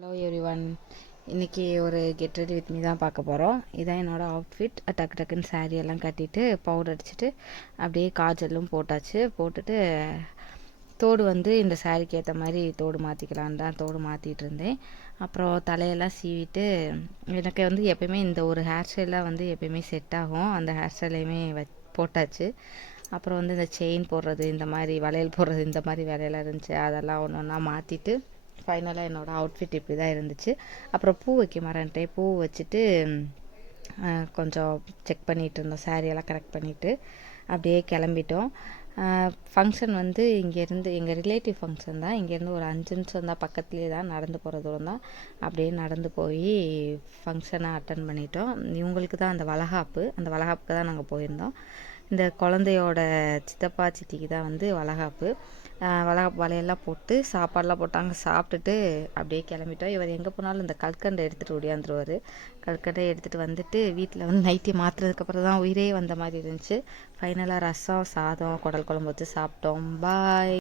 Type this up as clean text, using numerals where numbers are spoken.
Hello everyone. இன்றைக்கி ஒரு get ready with me தான் பார்க்க போகிறோம். இதான் என்னோடய அவுட்ஃபிட். டக்கு டக்குன்னு சாரீ எல்லாம் கட்டிட்டு பவுடர் அடிச்சுட்டு அப்படியே காஜலும் போட்டாச்சு. போட்டுட்டு தோடு வந்து இந்த சாரீக்கு ஏற்ற மாதிரி தோடு மாற்றிக்கலான்னு தான் தோடு மாற்றிட்டு இருந்தேன். அப்புறம் தலையெல்லாம் சீவிட்டு எனக்கு வந்து எப்பயுமே இந்த ஒரு ஹேர் ஸ்டைலாக வந்து எப்பயுமே செட் ஆகும். அந்த ஹேர் ஸ்டைலையுமே போட்டாச்சு. அப்புறம் வந்து இந்த செயின் போடுறது, இந்த மாதிரி வளையல் போடுறது, இந்த மாதிரி வேலையெல்லாம் இருந்துச்சு. அதெல்லாம் ஒன்று ஒன்றா மாற்றிட்டு ஃபைனலாக என்னோடய அவுட்ஃபிட் இப்படி தான் இருந்துச்சு. அப்புறம் பூ வைக்க மறந்துட்டேன். பூ வச்சுட்டு கொஞ்சம் செக் பண்ணிகிட்டு இருந்தோம். சாரியெல்லாம் கரெக்ட் பண்ணிவிட்டு அப்படியே கிளம்பிட்டோம். ஃபங்க்ஷன் வந்து இங்கேருந்து எங்கள் ரிலேட்டிவ் ஃபங்க்ஷன் தான். இங்கேருந்து ஒரு 5 நிமிஷம் தான், பக்கத்துலேயே தான், நடந்து போகிற தூரம் தான். அப்படியே நடந்து போய் ஃபங்க்ஷனை அட்டன் பண்ணிட்டோம். இவங்களுக்கு தான் அந்த வளகாப்புக்கு தான் நாங்கள் போயிருந்தோம். இந்த குழந்தையோட சித்தப்பா சித்திக்கு தான் வந்து வளகாப்பு. வலையெல்லாம் போட்டு சாப்பாடெலாம் போட்டாங்க. சாப்பிட்டுட்டு அப்படியே கிளம்பிட்டோம். இவர் எங்கே போனாலும் இந்த கல்கண்டை எடுத்துகிட்டு ஓடியாந்துருவார். கல்கண்டை எடுத்துகிட்டு வந்துட்டு வீட்டில் வந்து நைட்டி மாற்றுறதுக்கப்புறம் தான் உயிரே வந்த மாதிரி இருந்துச்சு. ஃபைனலாக ரசம், சாதம், குடல் குழம்பு வச்சு சாப்பிட்டோம். பாய்.